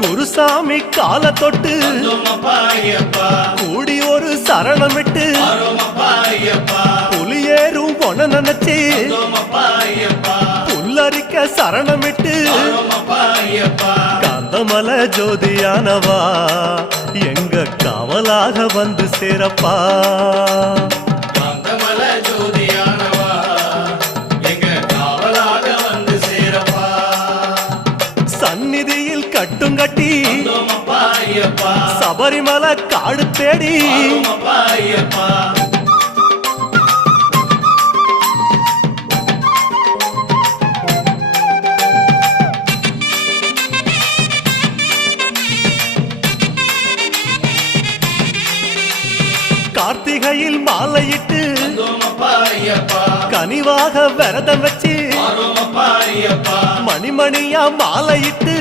குருசாமி கால தொட்டு கூடி ஒரு சரணமிட்டு புலியேறும் பொன நினைச்சு புல்லரிக்க சரணமிட்டு காந்தமல ஜோதியானவா எங்க காவலாக வந்து சேரப்பா. சந்நிதியில் கட்டும் கட்டி சபரிமலை காடு தேடி கார்த்திகையில் மாலையிட்டு கனிவாக விரதம் வச்சு மணிமணியா மாலையிட்டு